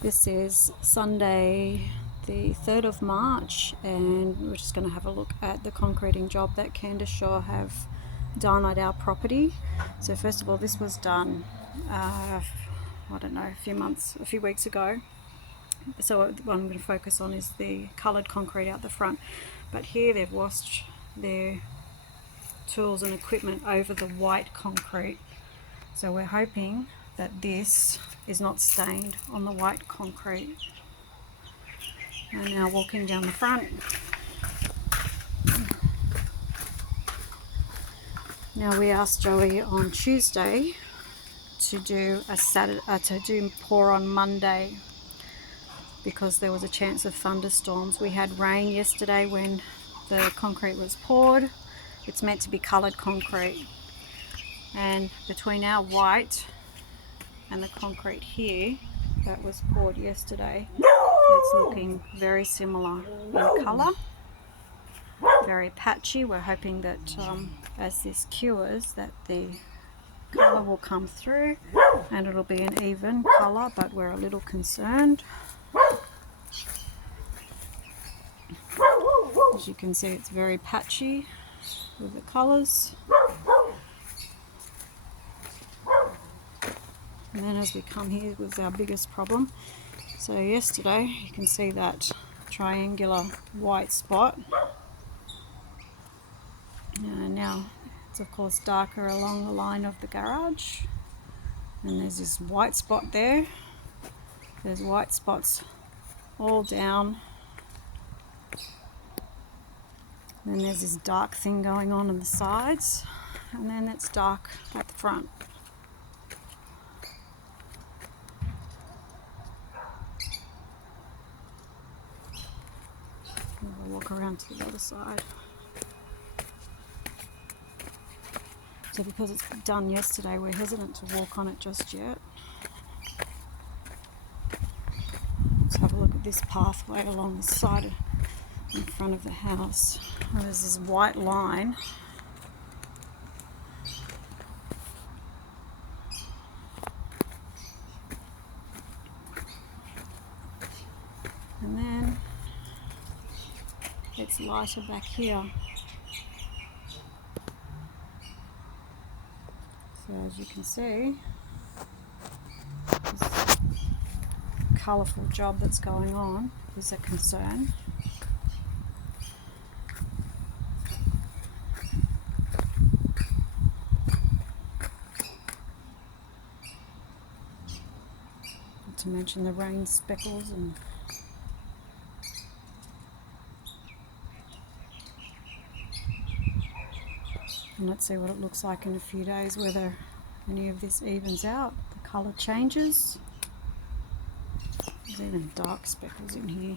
This is Sunday the 3rd of March, and we're just going to have a look at the concreting job that Kantershow have done at our property. So first of all, this was done I don't know, a few weeks ago. So what I'm going to focus on is the coloured concrete out the front, but here they've washed their tools and equipment over the white concrete. So we're hoping that this is not stained on the white concrete. And now walking down the front. Now we asked Joey on Tuesday to do pour on Monday because there was a chance of thunderstorms. We had rain yesterday when the concrete was poured. It's meant to be coloured concrete, and between our white and the concrete here that was poured yesterday, it's looking very similar in colour, very patchy. We're hoping that as this cures, that the colour will come through and it'll be an even colour, but we're a little concerned. As you can see, it's very patchy with the colours. And then as we come here was our biggest problem. So yesterday you can see that triangular white spot. Now it's of course darker along the line of the garage. And there's this white spot there. There's white spots all down. And then there's this dark thing going on the sides. And then it's dark at the front. We'll walk around to the other side. So because it's done yesterday, we're hesitant to walk on it just yet. Let's have a look at this pathway along the side in front of the house. And there's this white line. And then it's lighter back here. So as you can see, this colourful job that's going on is a concern. Not to mention the rain speckles and let's see what it looks like in a few days, whether any of this evens out, the colour changes. There's even dark speckles in here.